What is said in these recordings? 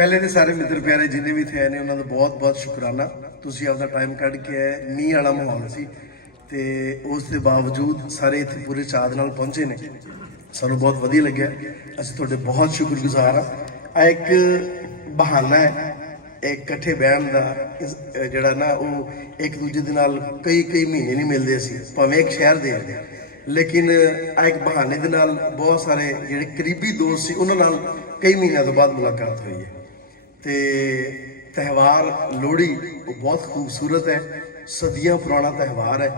पहले तो सारे मित्र प्यारे जिन्हें भी थे ने उन्होंने बहुत बहुत शुकराना तुसी आपका टाइम कढ़ के आए मीह वाला माहौल सी ते उस दे बावजूद सारे इत्थे पूरे चाद नाल पहुंचे ने सानू बहुत वधिया लग्या असीं तुहाडे बहुत शुक्रगुजार हाँ एक बहाना है एक कट्ठे बहन का जिहड़ा ना वो एक दूजे दे नाल कई कई महीने नहीं मिलते सी भावें एक शहर दे लेकिन एक बहाने दे नाल बहुत सारे जिहड़े करीबी दोस्त सी उन्हां नाल कई महीनों तो बाद मुलाकात हुई है ते त्यौहार लोहड़ी वो बहुत खूबसूरत है सदियां पुराना त्यौहार है।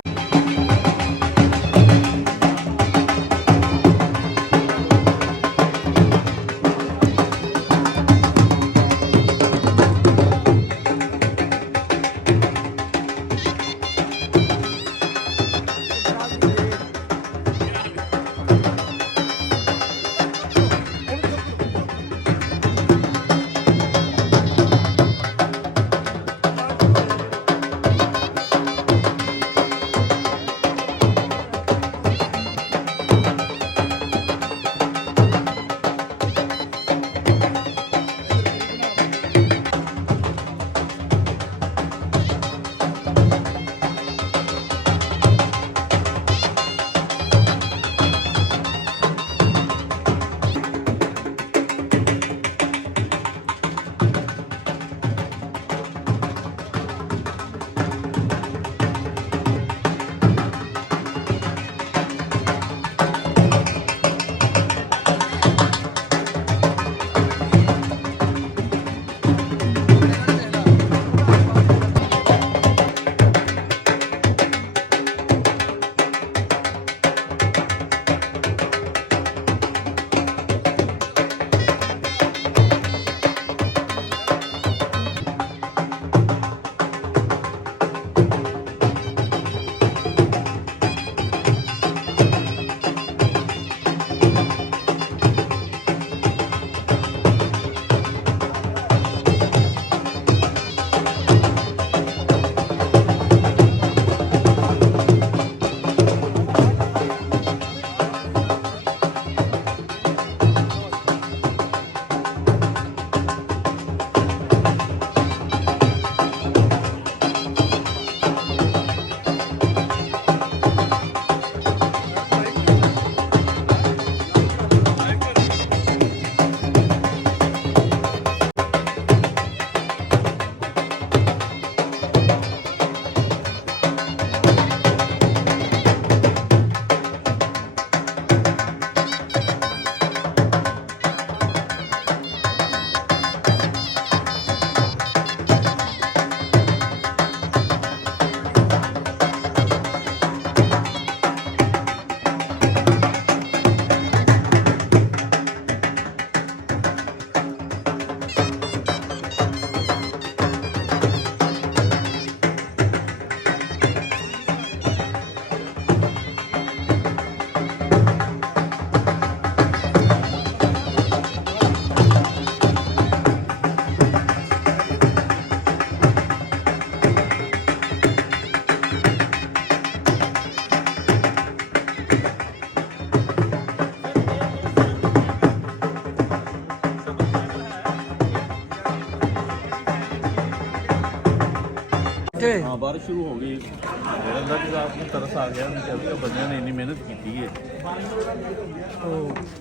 ਇੱਥੇ ਹਾਂ ਬਾਰਿਸ਼ ਸ਼ੁਰੂ ਹੋ ਗਈ ਮੇਰਾ ਅੰਦਰ ਵੀ ਰਾਤ ਨੂੰ ਤਰਸ ਆ ਗਿਆ ਕਿ ਬੰਦਿਆਂ ਨੇ ਇੰਨੀ ਮਿਹਨਤ ਕੀਤੀ ਹੈ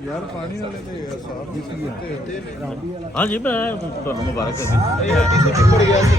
ਯਾਰ ਪਾਣੀ ਵਾਲੇ ਤੇ ਸਾਫ ਦਿੱਤੀ ਹੈ ਹਾਂਜੀ ਮੈਂ ਤੁਹਾਨੂੰ ਮੁਬਾਰਕ ਕਰਦੀ ਚਿੱਪੜ ਗਿਆ ਸੀ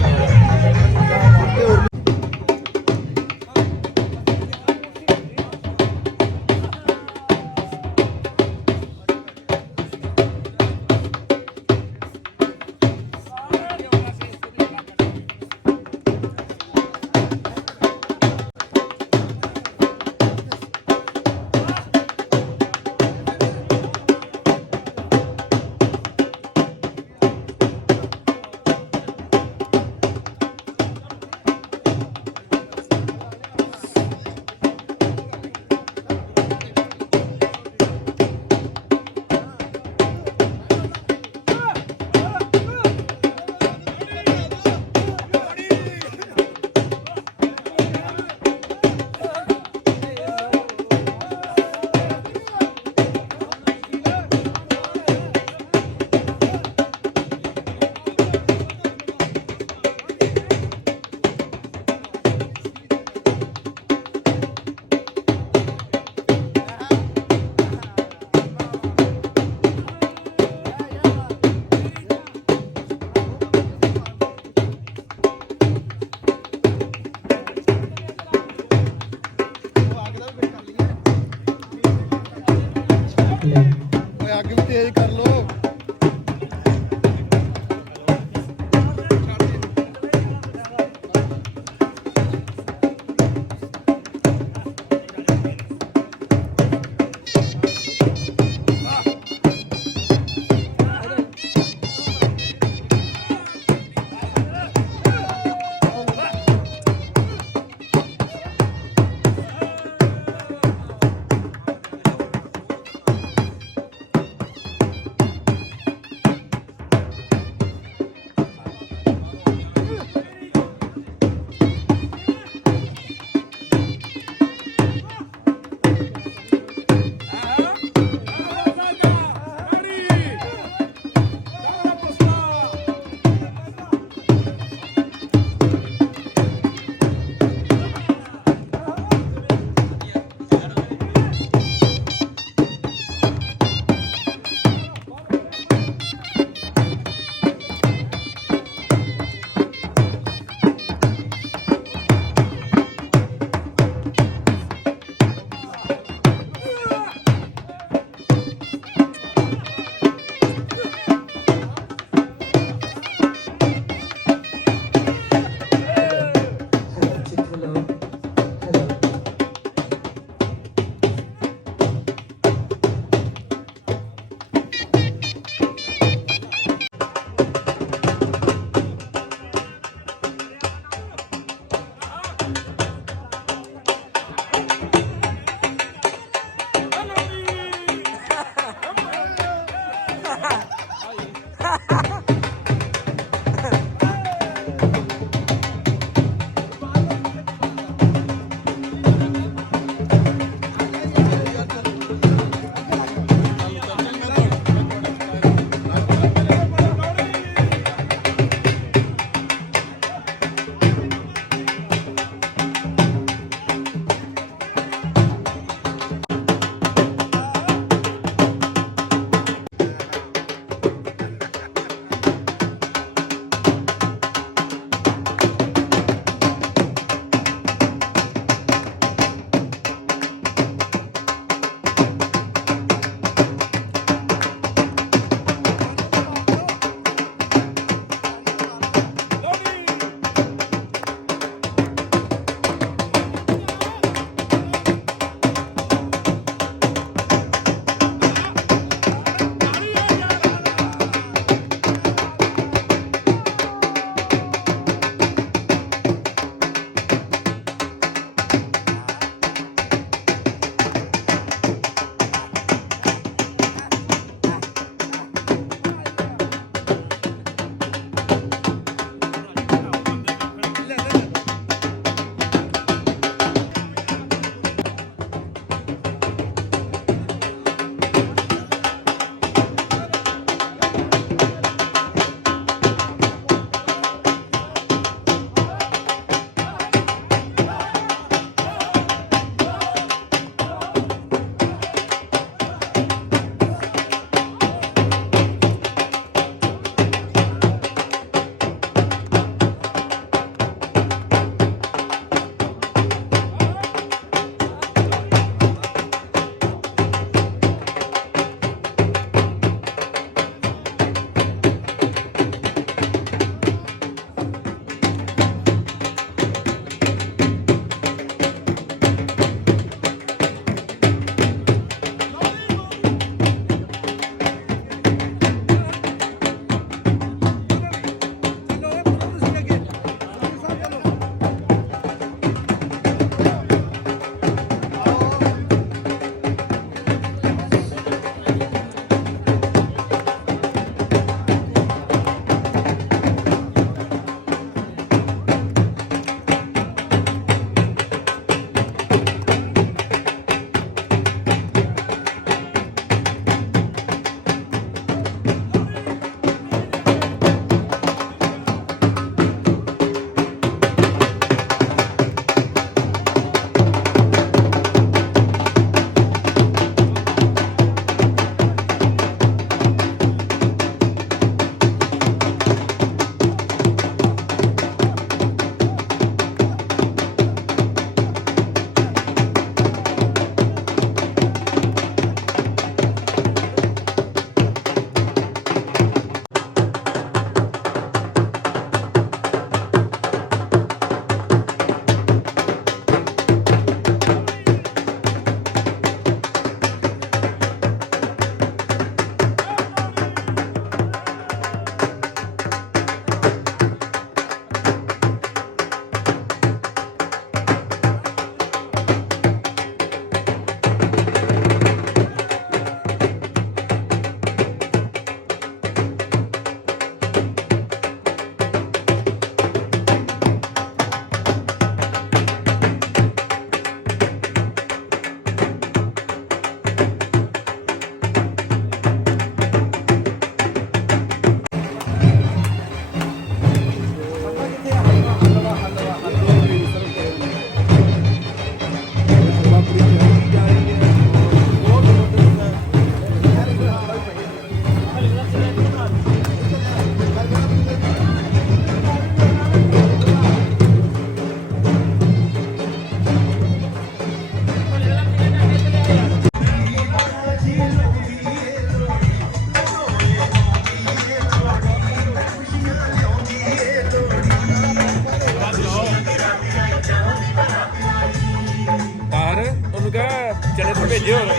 ਲਾਡ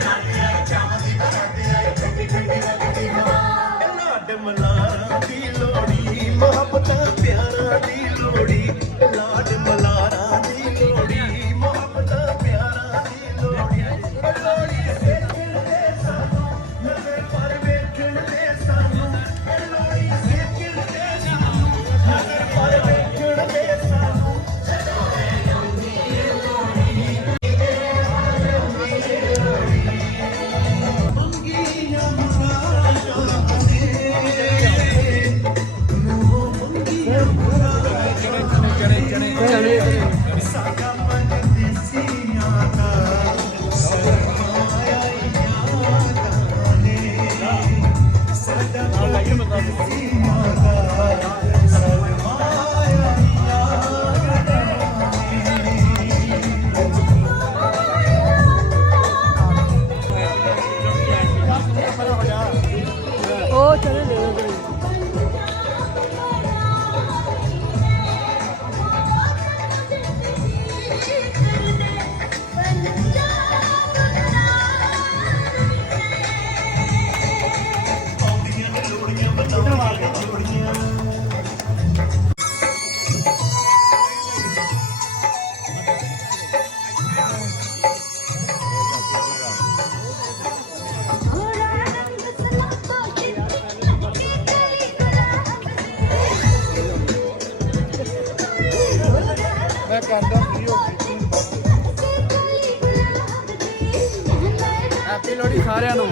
ਮਲਾਰਾਂ ਦੀ ਲੋੜੀ ਮੁਹੱਬਤਾਂ ਪਿਆਰਾਂ ਦੀ ਲੋੜੀ ਲਾਡ ਮਲਾਰਾਂ ਦੀ ਲੋੜੀ ਮੁਹੱਬਤਾਂ ਪਿਆਰਾਂ ਦੀ ਲੋੜੀ ਲੋੜੀ ਵੇਖਣ ਦੇ ਸਾਨੂੰ ਨਜ਼ਰ ਪਰ ਵੇਖਣ ਦੇ ਸਾਨੂੰ ਲੋੜੀ ਵੇਖਣ ਦੇ ਸਾਨੂੰ ਨਜ਼ਰ ਪਰ ਵੇਖਣ ਦੇ ਸਾਨੂੰ ਉਹ ਚਲੇ ਲੈ ਲੈ ਮੈਂ ਕਰਦਾ ਫ੍ਰੀ ਹੋ ਗਈ ਹੈਪੀ ਲੋਹੜੀ ਸਾਰਿਆਂ ਨੂੰ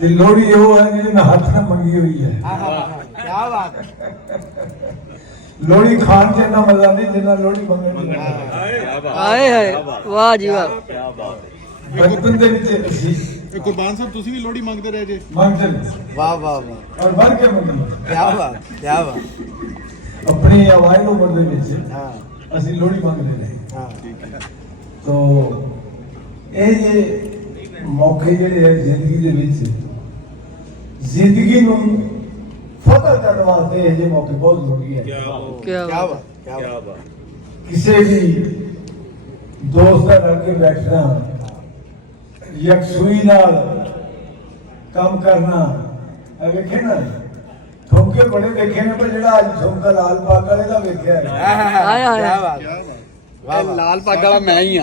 ਤੇ ਲੋਹੜੀ ਉਹ ਹੈ ਜਿਹਨੇ ਹੱਥ ਨਾਲ ਮੰਗੀ ਹੋਈ ਹੈ। ਕੀ ਬਾਤ ਹੈ। ਲੋਹੜੀ ਖਾਣ 'ਚ ਇੰਨਾ ਮਜ਼ਾ ਨਹੀਂ ਜਿੰਨਾ ਲੋਹੜੀ ਮੰਗਣ 'ਚ। ਆਏ ਹਾਏ ਵਾਹ ਜੀ ਵਾਹ। ਬਚਪਨ ਦੇ ਵਿੱਚ ਅਸੀਂ ਕੁਰਬਾਨ ਸਾਹਿਬ ਤੁਸੀਂ ਵੀ ਲੋਹੜੀ ਮੰਗਦੇ ਰਹੇ ਜੇ। ਮੰਗਦੇ ਵਾਹ ਵਾਹ ਵਾਹ। ਔਰ ਭਰ ਕੇ ਮੰਗਦੇ ਕੀ ਬਾਤ ਕੀ ਬਾਤ। ਆਪਣੀ ਆਵਾਜ਼ ਉਮਰ ਦੇ ਵਿੱਚ ਹਾਂ ਅਸੀਂ ਲੋਹੜੀ ਮੰਗਦੇ ਰਹੇ। ਹਾਂ ਤੋ ਇਹ ਜੇ ਮੌਕੇ ਜਿਹੜੇ ਹੈ ਜ਼ਿੰਦਗੀ ਦੇ ਵਿੱਚ ਜ਼ਿੰਦਗੀ ਨੂੰ ਫਤਿਹ ਕਰਨ ਵਾਸਤੇ ਇਹ ਜਿਹੇ ਮੌਕੇ ਬਹੁਤ ਜ਼ਰੂਰੀ ਹੈ। ਕੀ ਕੀ ਬਾਤ ਬਾਤ ਕੀ ਬਾਤ। ਕਿਸੇ ਵੀ ਦੋਸਤ ਦਾ ਰਲ ਕੇ ਬੈਠਣਾ, ਯਕਸੂਈ ਨਾਲ ਕੰਮ ਕਰਨਾ। ਇਹ ਵੇਖੇ ਨਾ ਠੁਮਕੇ ਬੜੇ ਵੇਖੇ ਨੇ, ਪਰ ਜਿਹੜਾ ਅੱਜ ਠੁਮਕਾ ਲਾਲ ਬਾਗ ਵਾਲੇ ਦਾ ਵੇਖਿਆ ਹੈ। ਆਏ ਹਾਏ। ਕੀ ਬਾਤ। ਇਹ ਲਾਲ ਪੱਗ ਵਾਲਾ ਮੈਂ ਹੀ ਆ।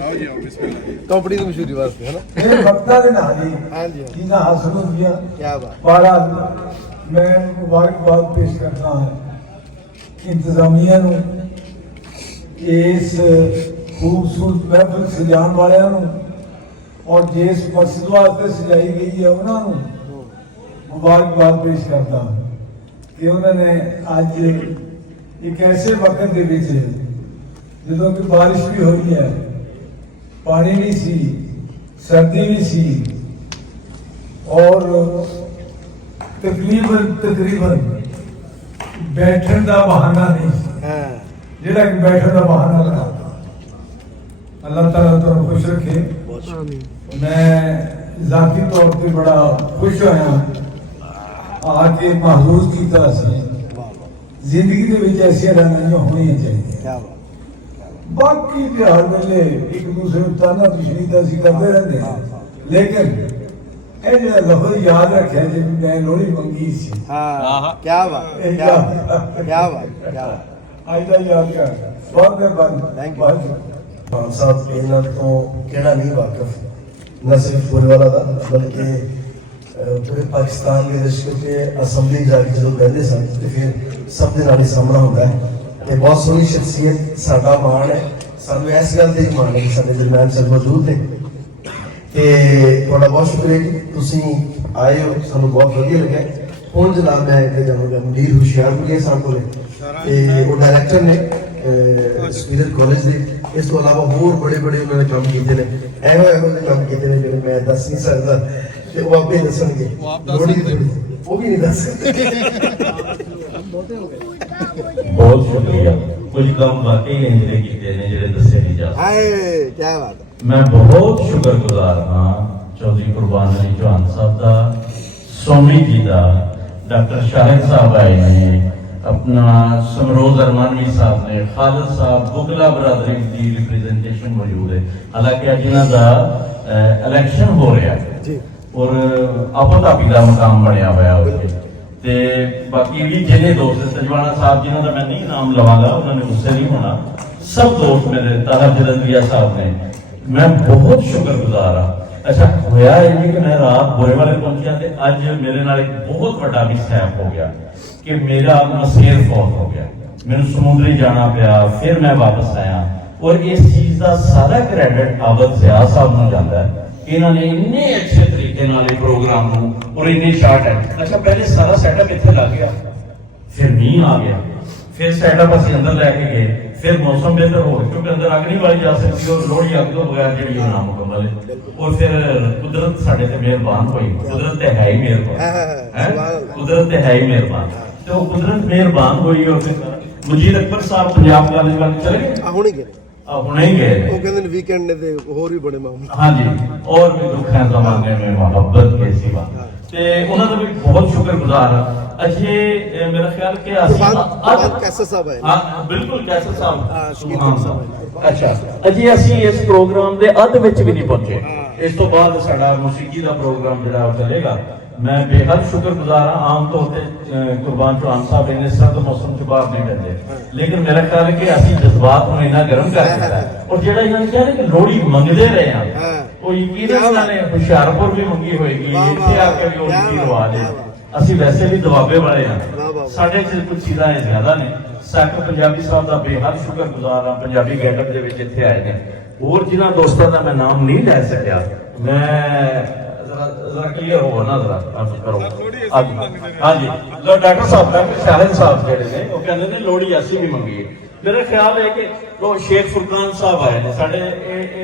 ਆਓ ਜੀ ਆਓ ਬਿਸਮਿਲ੍ਲਾ। ਕੰਪਨੀ ਦੀ ਮਸ਼ਹੂਰੀ ਵਾਸਤੇ ਹੈ ਨਾ। ਇਹ ਵਕਤਾਂ ਦੇ ਨਾਲ ਹੀ ਹਾਂਜੀ ਜਿੰਨਾ ਹਾਸਲ ਹੁੰਦੀਆਂ ਕੀ ਬਾਤ। ਬਾਰਾ ਮੈਂ ਮੁਬਾਰਕਬਾਦ ਪੇਸ਼ ਕਰਦਾ ਹਾਂ ਇੰਤਜ਼ਾਮੀਆ ਨੂੰ, ਇਸ ਖੂਬਸੂਰਤ ਮਹਿਫਲ ਸਜਾਉਣ ਵਾਲਿਆਂ ਨੂੰ, ਔਰ ਜਿਸ ਮਕਸਦ ਵਾਸਤੇ ਸਜਾਈ ਗਈ ਹੈ ਉਹਨਾਂ ਨੂੰ ਮੁਬਾਰਕਬਾਦ ਪੇਸ਼ ਕਰਦਾ ਹਾਂ ਕਿ ਉਹਨਾਂ ਨੇ ਅੱਜ ਇੱਕ ਐਸੇ ਵਕਤ ਦੇ ਵਿੱਚ ਜਦੋਂ ਕਿ ਬਾਰਿਸ਼ ਵੀ ਹੋਈ ਹੈ, ਪਾਣੀ ਵੀ ਸੀ, सर्दी भी सी और तकरीबन बैठन का बहाना नहीं जेड़ा कि बैठन का बहाना बना। अल्लाह ताला तुम खुश रखे। मैं जाती तौर पर बड़ा खुश होया आके महसूस किया जिंदगी के विच ऐसी रंगनियां होनी चाहिए। बाकी तो हर वेले एक दूसरे को ताना दुश्मनी तो असं करते रहते हैं, लेकिन ये लफ्ज याद रखे जी मैं लोहड़ी मंगी सी। क्या बात क्या बात क्या बात। आज का याद कर बहुत मेहरबानी। थैंक खान साहब इन्हों तो केड़ा नहीं वाकिफ, न सिर्फ फुलवाला का बल्कि पूरे पाकिस्तान के दर्शकों के असम्बली जाके जो बहते सन तो फिर सब के नाल ही सामना होता है। ਤੇ ਬਹੁਤ ਸੋਹਣੀ ਸ਼ਖਸੀਅਤ ਸਾਡਾ ਮਾਣ ਹੈ, ਸਾਨੂੰ ਇਸ ਗੱਲ ਤੇ ਹੀ ਮਾਣ ਹੈ ਕਿ ਸਾਡੇ ਦਰਮਿਆਨ ਸਰ ਮੌਜੂਦ ਨੇ ਤੇ ਤੁਹਾਡਾ ਬਹੁਤ ਸ਼ੁਕਰੀਆ ਜੀ ਤੁਸੀਂ ਆਏ ਹੋ, ਸਾਨੂੰ ਬਹੁਤ ਵਧੀਆ ਲੱਗਿਆ। ਹੁਣ ਜਨਾਬ ਮੈਂ ਇੱਥੇ ਜਾਵਾਂਗਾ ਮੁਨੀਰ ਹੁਸ਼ਿਆਰਪੁਰ ਸਾਹਿਬ ਕੋਲੇ ਤੇ ਉਹ ਡਾਇਰੈਕਟਰ ਨੇ ਸਪੀਰਲ ਕਾਲਜ ਦੇ, ਇਸ ਤੋਂ ਇਲਾਵਾ ਹੋਰ ਬੜੇ ਬੜੇ ਉਹਨਾਂ ਨੇ ਕੰਮ ਕੀਤੇ ਨੇ, ਇਹੋ ਜਿਹੇ ਕੰਮ ਕੀਤੇ ਨੇ ਜਿਹੜੇ ਮੈਂ ਦੱਸ ਨਹੀਂ ਸਕਦਾ ਤੇ ਉਹ ਆਪੇ ਦੱਸਣਗੇ। ਲੋਹੜੀ ਦੀ ਉਹ ਵੀ ਨਹੀਂ ਦੱਸ ਸਕਦੇ। बहुत शुक्रिया। कुछ काम वाकई इंजरे कीते ने जेडे दसे नहीं जा हाय क्या बात है। मैं बहुत शुक्रगुजार हाँ चौधरी कुरबान अली चौहान साहब का, सोनी जी का, डॉक्टर शाहिद साहब आए ने, अपना समरोज अरमानवी साहब ने, खालिद साहब बुगला बरादरी की रिप्रेजेंटेशन मौजूद है। हालांकि अज इन्हां दा इलेक्शन हो रहा है और आपो धापी का मुकाम बनया हुआ है ते बाकी भी जिन्हें दोस्त तजवाना साहब जिन्हों का मैं नहीं नाम लवांगा उन्होंने गुस्से नहीं होना, सब दोस्त मेरे ताहर जलंधरिया साहब ने, मैं बहुत शुक्रगुजार हाँ। अच्छा होया है जी कि मैं रात बुरे वाले पहुंचा तो अज मेरे नाल एक बहुत बड़ा मिसहैप हो गया कि मेरा मसेर फौत हो गया, मैंने समुद्री जाना पाया, फिर मैं वापस आया और इस चीज का सारा क्रेडिट आबद ज़िया साहब को जाता है। इन्होंने इन्ने अच्छे तरीके नाल प्रोग्राम और इन्नी शार्ट है। अच्छा पहले सारा सेटअप इत्थे लग गया, फिर मींह आ गया, फिर सेटअप असं अंदर लैके गए, फिर मौसम बेहतर हो गया क्योंकि अंदर अग नहीं वाली जा सकती और लोहड़ी अग तो बगैर जी नामुकम्मल है। और फिर कुदरत साडे ते मेहरबान हुई, कुदरत ते है ही मेहरबान, कुदरत ते है ही मेहरबान, तो कुदरत मेहरबान हुई। और फिर मुजीद अकबर साहब पंजाब कॉलेज वाले चले गए, हुणे गए हुणे ही गए, वो कहंदे ने वीकेंड ने ते होर भी बड़े मामले। हाँ जी, और भी दुख है जमाने में मोहब्बत के सिवा ते उन्हां दा भी बहुत शुक्रगुजार हां। अजे मेरा ख्याल कि कुरबान कैसर साहब आए। हाँ बिल्कुल कैसर साहब शकील साहब। अच्छा अजे असी इस प्रोग्राम दे अध विच भी नहीं पहुंचे, इस तो बाद साडा मौसीकी दा प्रोग्राम जिहड़ा चलेगा। मैं बेहद शुक्रगुजार हाँ। आम तौर पर कुरबान चौहान साहब इन्ने सर्द मौसम च बाहर नहीं रहते, लेकिन मेरा ख्याल है कि असी जज्बात में इन्ना गर्म कर दिता है। और जेड़ा इन्होंने कहा कि लोहड़ी मंगते रहे हैं वो यकीनन इन्होंने हुशियारपुर भी मंगी होएगी, इत्थे आके भी उनकी रिवाज है। असी वैसे भी दबाबे वाले हैं, साडे च कुछ चीज़ां ज्यादा ने। सैक पंजाबी साहब का बेहद शुक्रगुजार हाँ, पंजाबी गैटअप दे विच इत्थे आए ने। और जिन्हां दोस्तां दा मैं नाम नहीं लै सकिया मैं जरा क्लियर हो ना जरा अब करो हाँ जी जो डॉक्टर साहब डॉक्टर शाहिद साहब जेडे ने वो कहते हैं लोहड़ी असी भी मंगी है मेरा ख्याल है कि वो शेख फुरकान साहब आए ने साडे